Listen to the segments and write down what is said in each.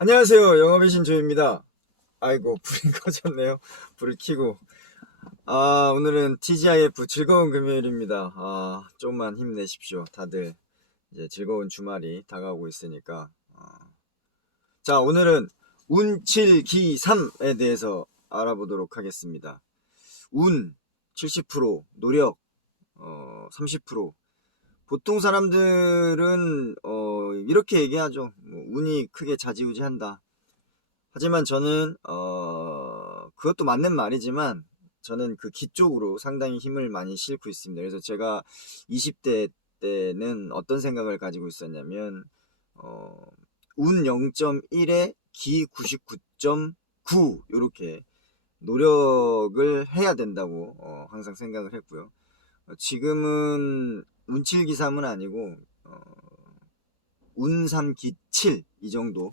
안녕하세요. 영업의 신조입니다. 아이고, 불이 꺼졌네요. 불을 켜고. 오늘은 TGIF 즐거운 금요일입니다. 좀만 힘내십시오. 다들 이제 즐거운 주말이 다가오고 있으니까. 자, 오늘은 운칠기삼에 대해서 알아보도록 하겠습니다. 운 70%, 노력 30%. 보통 사람들은 이렇게 얘기하죠. 뭐, 운이 크게 좌지우지한다. 하지만 저는 그것도 맞는 말이지만 저는 그 기 쪽으로 상당히 힘을 많이 싣고 있습니다. 그래서 제가 20대 때는 어떤 생각을 가지고 있었냐면 어, 운 0.1에 기 99.9 이렇게 노력을 해야 된다고 항상 생각을 했고요. 지금은 운칠기삼은 아니고 운삼기칠 이 정도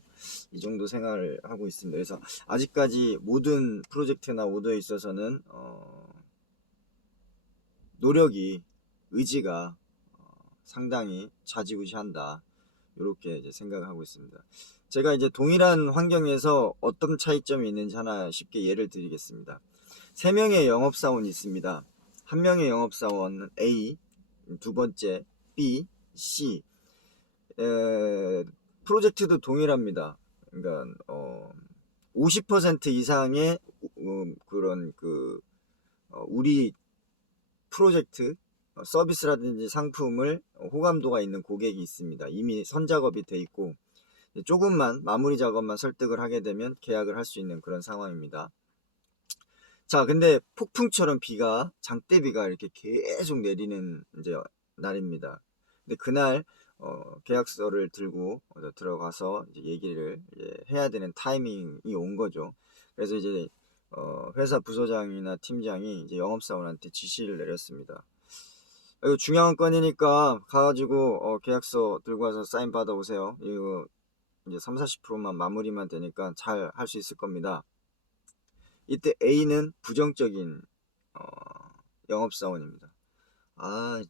생각을 하고 있습니다. 그래서 아직까지 모든 프로젝트나 오더에 있어서는 노력이 의지가 상당히 좌지우지한다. 이렇게 이제 생각을 하고 있습니다. 제가 이제 동일한 환경에서 어떤 차이점이 있는지 하나 쉽게 예를 드리겠습니다. 3명의 영업사원이 있습니다. 한 명의 영업사원은 A, 두 번째 B, C. 프로젝트도 동일합니다. 그러니까 50% 이상의 그런 우리 프로젝트 서비스라든지 상품을 호감도가 있는 고객이 있습니다. 이미 선작업이 돼 있고 조금만 마무리 작업만 설득을 하게 되면 계약을 할 수 있는 그런 상황입니다. 자, 근데 폭풍처럼 장대비가 이렇게 계속 내리는 이제 날입니다. 근데 그날 계약서를 들고 들어가서 이제 얘기를 이제 해야 되는 타이밍이 온 거죠. 그래서 이제 회사 부서장이나 팀장이 이제 영업사원한테 지시를 내렸습니다. 이거 중요한 건이니까 가가지고 계약서 들고 와서 사인 받아 오세요. 이거 이제 3, 40%만 마무리만 되니까 잘 할 수 있을 겁니다. 이때 A는 부정적인 어, 영업사원입니다.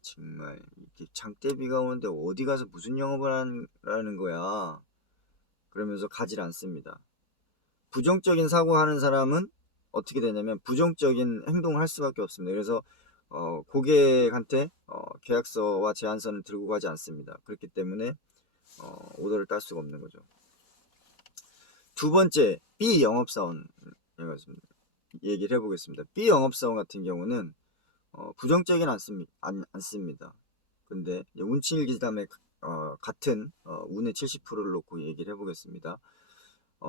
정말 이렇게 장대비가 오는데 어디 가서 무슨 영업을 하는 거야. 그러면서 가질 않습니다. 부정적인 사고하는 사람은 어떻게 되냐면 부정적인 행동을 할 수밖에 없습니다. 그래서 고객한테 계약서와 제안서를 들고 가지 않습니다. 그렇기 때문에 오더를 딸 수가 없는 거죠. 두 번째 B 영업사원 얘기를 해보겠습니다. B 영업사원 같은 경우는 부정적인 않습니다. 근데 운칠기담에 같은 운의 70%를 놓고 얘기를 해보겠습니다.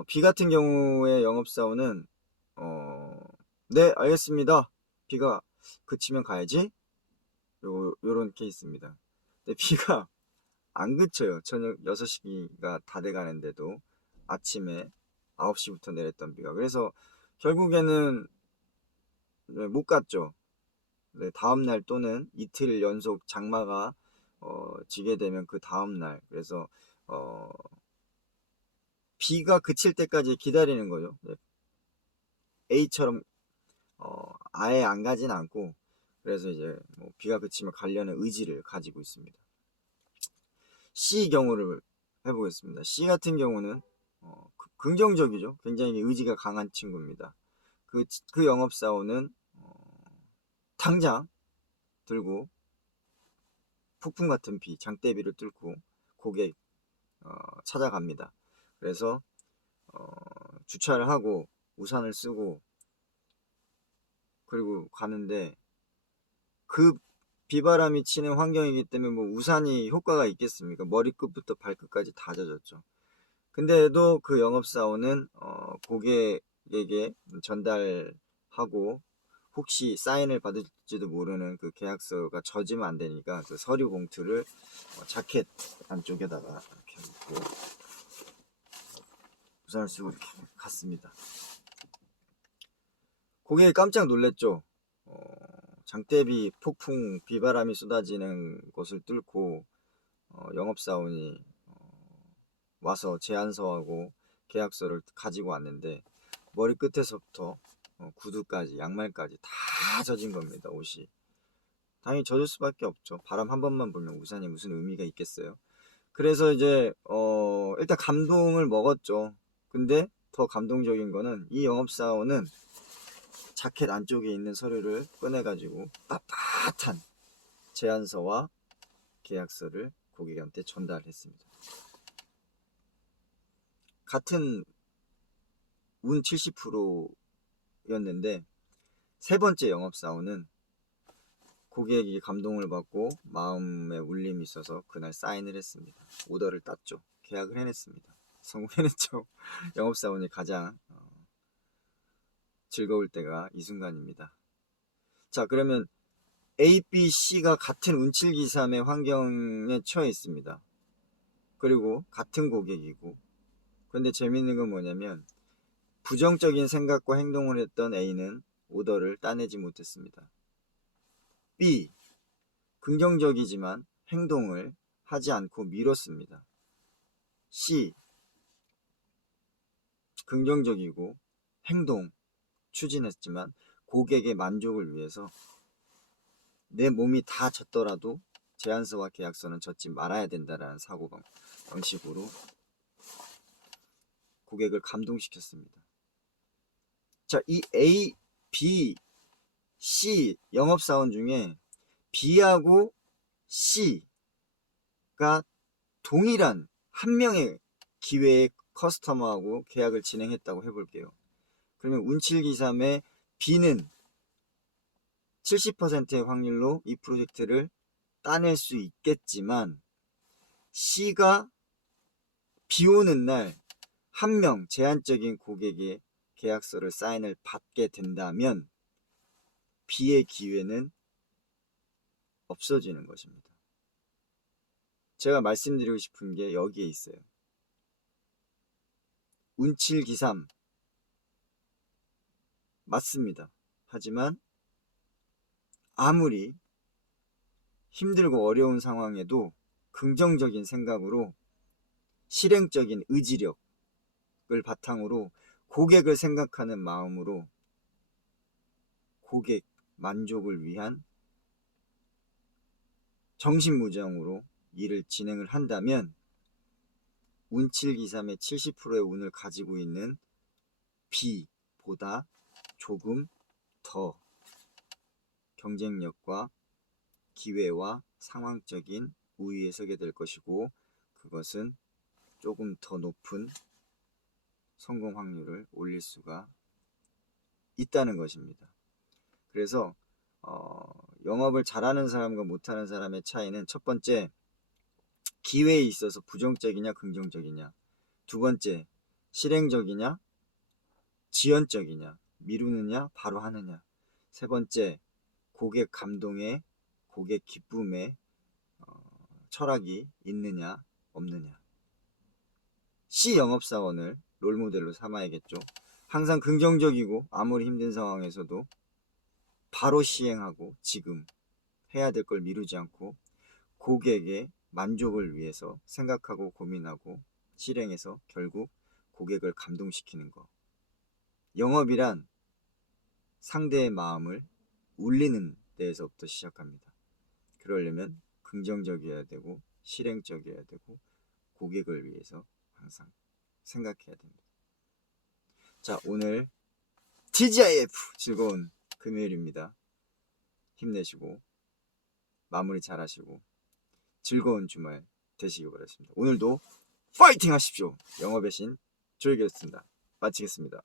B 같은 경우에 영업사원은 네 알겠습니다. B가 그치면 가야지. 요런 케이스입니다. 근데 B가 안 그쳐요. 저녁 6시가 다 돼가는데도 아침에 9시부터 내렸던 B가. 그래서 결국에는 네, 못 갔죠. 네, 다음날 또는 이틀 연속 장마가 지게 되면 그 다음날. 그래서 비가 그칠 때까지 기다리는 거죠. 네, A처럼 아예 안 가진 않고, 그래서 이제 뭐 비가 그치면 가려는 의지를 가지고 있습니다. C 경우를 해보겠습니다. C 같은 경우는 긍정적이죠. 굉장히 의지가 강한 친구입니다. 그 영업사원은 당장 들고 폭풍 같은 비, 장대비를 뚫고 고객 찾아갑니다. 그래서 주차를 하고 우산을 쓰고 그리고 가는데, 그 비바람이 치는 환경이기 때문에 뭐 우산이 효과가 있겠습니까? 머리끝부터 발끝까지 다 젖었죠. 근데도 그 영업사원은 고객에게 전달하고 혹시 사인을 받을지도 모르는 그 계약서가 젖으면 안 되니까 그 서류 봉투를 자켓 안쪽에다가 이렇게 놓고 우산을 쓰고 이렇게 갔습니다. 고객이 깜짝 놀랐죠. 장대비, 폭풍, 비바람이 쏟아지는 곳을 뚫고 영업사원이 와서 제안서하고 계약서를 가지고 왔는데 머리끝에서부터 구두까지 양말까지 다 젖은 겁니다. 옷이 당연히 젖을 수밖에 없죠. 바람 한 번만 불면 우산이 무슨 의미가 있겠어요. 그래서 이제 일단 감동을 먹었죠. 근데 더 감동적인 거는 이 영업사원은 자켓 안쪽에 있는 서류를 꺼내가지고 빳빳한 제안서와 계약서를 고객한테 전달했습니다. 같은 운 70%였는데 세 번째 영업사원은 고객이 감동을 받고 마음에 울림이 있어서 그날 사인을 했습니다. 오더를 땄죠. 계약을 해냈습니다. 성공해냈죠. 영업사원이 가장 즐거울 때가 이 순간입니다. 자, 그러면 A, B, C가 같은 운칠기삼의 환경에 처해 있습니다. 그리고 같은 고객이고, 근데 재밌는 건 뭐냐면 부정적인 생각과 행동을 했던 A는 오더를 따내지 못했습니다. B, 긍정적이지만 행동을 하지 않고 미뤘습니다. C, 긍정적이고 행동 추진했지만 고객의 만족을 위해서 내 몸이 다 젖더라도 제안서와 계약서는 젖지 말아야 된다라는 사고방식으로 고객을 감동시켰습니다. 자, 이 A, B, C 영업사원 중에 B하고 C가 동일한 한 명의 기회에 커스터머하고 계약을 진행했다고 해볼게요. 그러면 운칠기삼의 B는 70%의 확률로 이 프로젝트를 따낼 수 있겠지만 C가 비 오는 날 한 명 제한적인 고객의 계약서를 사인을 받게 된다면 B의 기회는 없어지는 것입니다. 제가 말씀드리고 싶은 게 여기에 있어요. 운칠기삼 맞습니다. 하지만 아무리 힘들고 어려운 상황에도 긍정적인 생각으로 실행적인 의지력을 바탕으로 고객을 생각하는 마음으로 고객 만족을 위한 정신무장으로 일을 진행을 한다면 운칠기삼의 70%의 운을 가지고 있는 B보다 조금 더 경쟁력과 기회와 상황적인 우위에 서게 될 것이고 그것은 조금 더 높은 성공 확률을 올릴 수가 있다는 것입니다. 그래서 영업을 잘하는 사람과 못하는 사람의 차이는 첫 번째 기회에 있어서 부정적이냐 긍정적이냐, 두 번째 실행적이냐 지연적이냐, 미루느냐 바로 하느냐, 세 번째 고객 감동에 고객 기쁨에 철학이 있느냐 없느냐. C 영업사원을 롤모델로 삼아야겠죠. 항상 긍정적이고 아무리 힘든 상황에서도 바로 시행하고 지금 해야 될 걸 미루지 않고 고객의 만족을 위해서 생각하고 고민하고 실행해서 결국 고객을 감동시키는 거. 영업이란 상대의 마음을 울리는 데에서부터 시작합니다. 그러려면 긍정적이어야 되고 실행적이어야 되고 고객을 위해서 항상 생각해야 됩니다. 자, 오늘 TGIF 즐거운 금요일입니다. 힘내시고 마무리 잘 하시고 즐거운 주말 되시기 바랍니다. 오늘도 파이팅 하십시오. 영업의 신 조이기였습니다. 마치겠습니다.